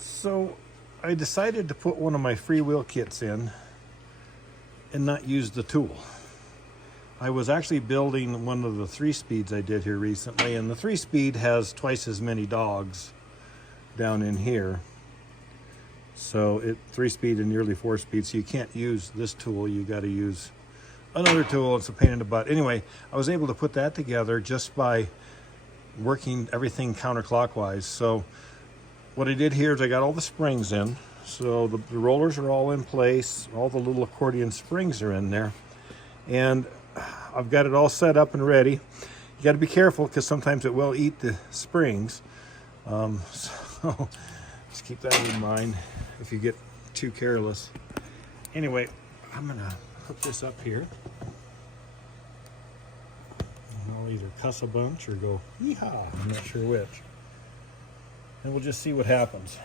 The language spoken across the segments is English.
So I decided to put one of my freewheel kits in and not use the tool. I was actually building one of the 3-speeds I did here recently, and the 3-speed has twice as many dogs down in here. So it 3-speed and nearly 4-speed, so you can't use this tool. You got to use another tool. It's a pain in the butt. Anyway, I was able to put that together just by working everything counterclockwise. So what I did here is I got all the springs in. So the rollers are all in place. All the little accordion springs are in there. And I've got it all set up and ready. You got to be careful because sometimes it will eat the springs. So just keep that in mind if you get too careless. Anyway, I'm going to hook this up here. And I'll either cuss a bunch or go yee-haw. I'm not sure which. And we'll just see what happens.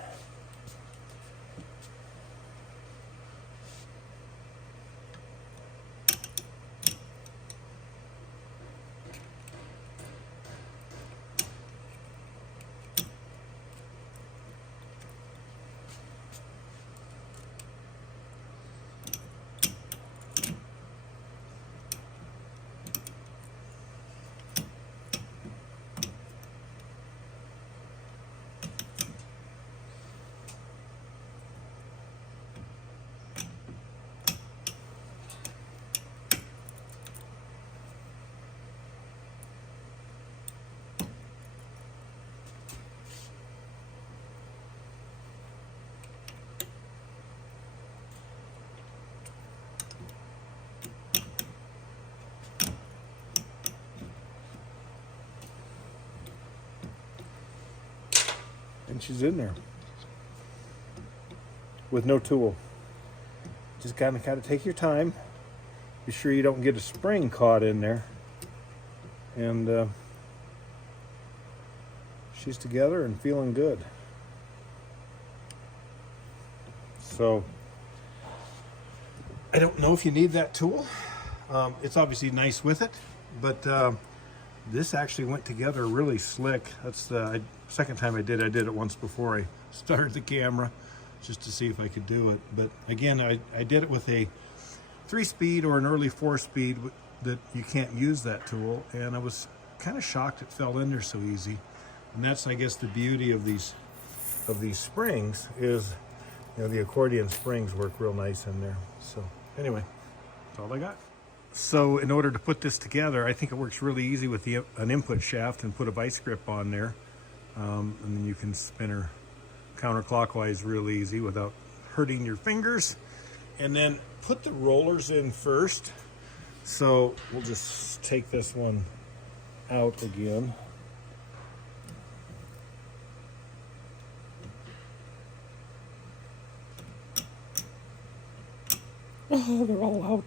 And she's in there with no tool. Just gotta kind of take your time. Be sure you don't get a spring caught in there. And she's together and feeling good. So I don't know if you need that tool. It's obviously nice with it, but this actually went together really slick. That's the second time I did it once before I started the camera just to see if I could do it. But again, I did it with a 3-speed or an early 4-speed that you can't use that tool, and I was kind of shocked it fell in there so easy. And that's, I guess, the beauty of these springs is, you know, the accordion springs work real nice in there. So anyway, that's all I got. So in order to put this together, I think it works really easy with an input shaft and put a vice grip on there. And then you can spin her counterclockwise real easy without hurting your fingers. And then put the rollers in first. So we'll just take this one out again. Oh, they're all out.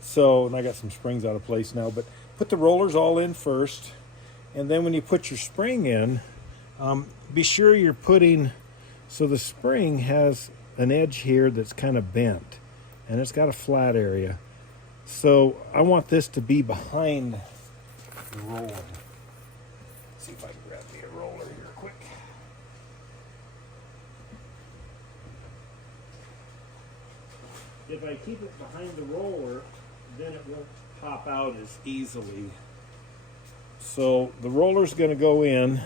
So, and I got some springs out of place now, but put the rollers all in first. And then when you put your spring in, be sure you're putting, so the spring has an edge here that's kind of bent and it's got a flat area. So I want this to be behind the roller. Let's see if I can grab me a roller here quick. If I keep it behind the roller, then it won't pop out as easily. So the roller's going to go in,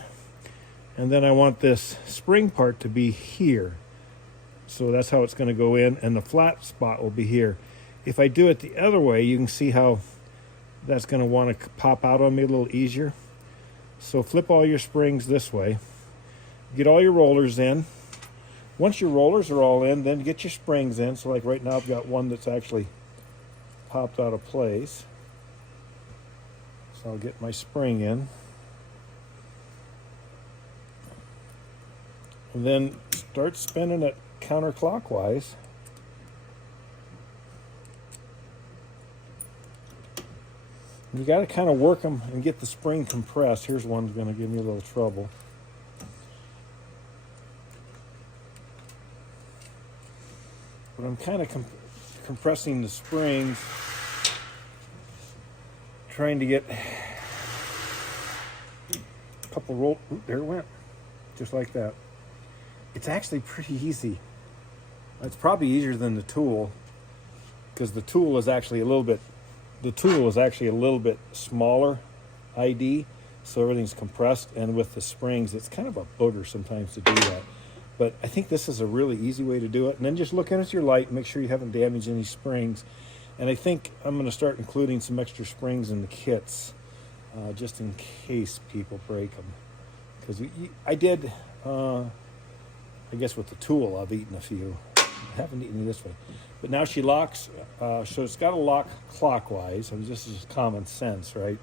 and then I want this spring part to be here. So that's how it's going to go in, and the flat spot will be here. If I do it the other way, you can see how that's going to want to pop out on me a little easier. So flip all your springs this way. Get all your rollers in. Once your rollers are all in, then get your springs in. So like right now I've got one that's actually popped out of place. So I'll get my spring in. And then start spinning it counterclockwise. You got to kind of work them and get the spring compressed. Here's one that's going to give me a little trouble. But I'm kind of compressing the springs, trying to get a couple roll. There it went, just like that. it's actually pretty easy. It's probably easier than the tool, because the tool is actually a little bit smaller ID, so everything's compressed, and with the springs it's kind of a booger sometimes to do that. But I think this is a really easy way to do it. And then just look at your light, make sure you haven't damaged any springs. And I think I'm going to start including some extra springs in the kits, just in case people break them. Because I did, I guess with the tool I've eaten a few. I haven't eaten this way. But now she locks, so it's got to lock clockwise. I mean, this is just common sense, right?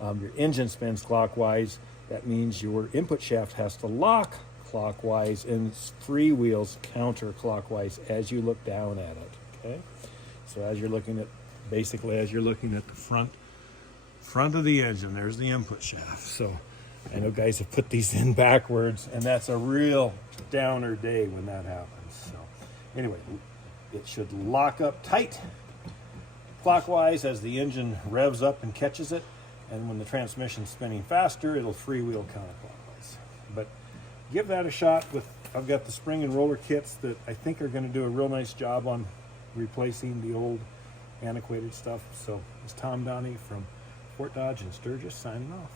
Your engine spins clockwise. That means your input shaft has to lock clockwise, and freewheels counterclockwise as you look down at it. Okay, so as you're looking at the front of the engine, there's the input shaft. So I know guys have put these in backwards, and that's a real downer day when that happens. So anyway, it should lock up tight clockwise as the engine revs up and catches it, and when the transmission's spinning faster, it'll freewheel counterclockwise. But give that a shot. I've got the spring and roller kits that I think are going to do a real nice job on replacing the old antiquated stuff. So it's Tom Donney from Fort Dodge and Sturgis signing off.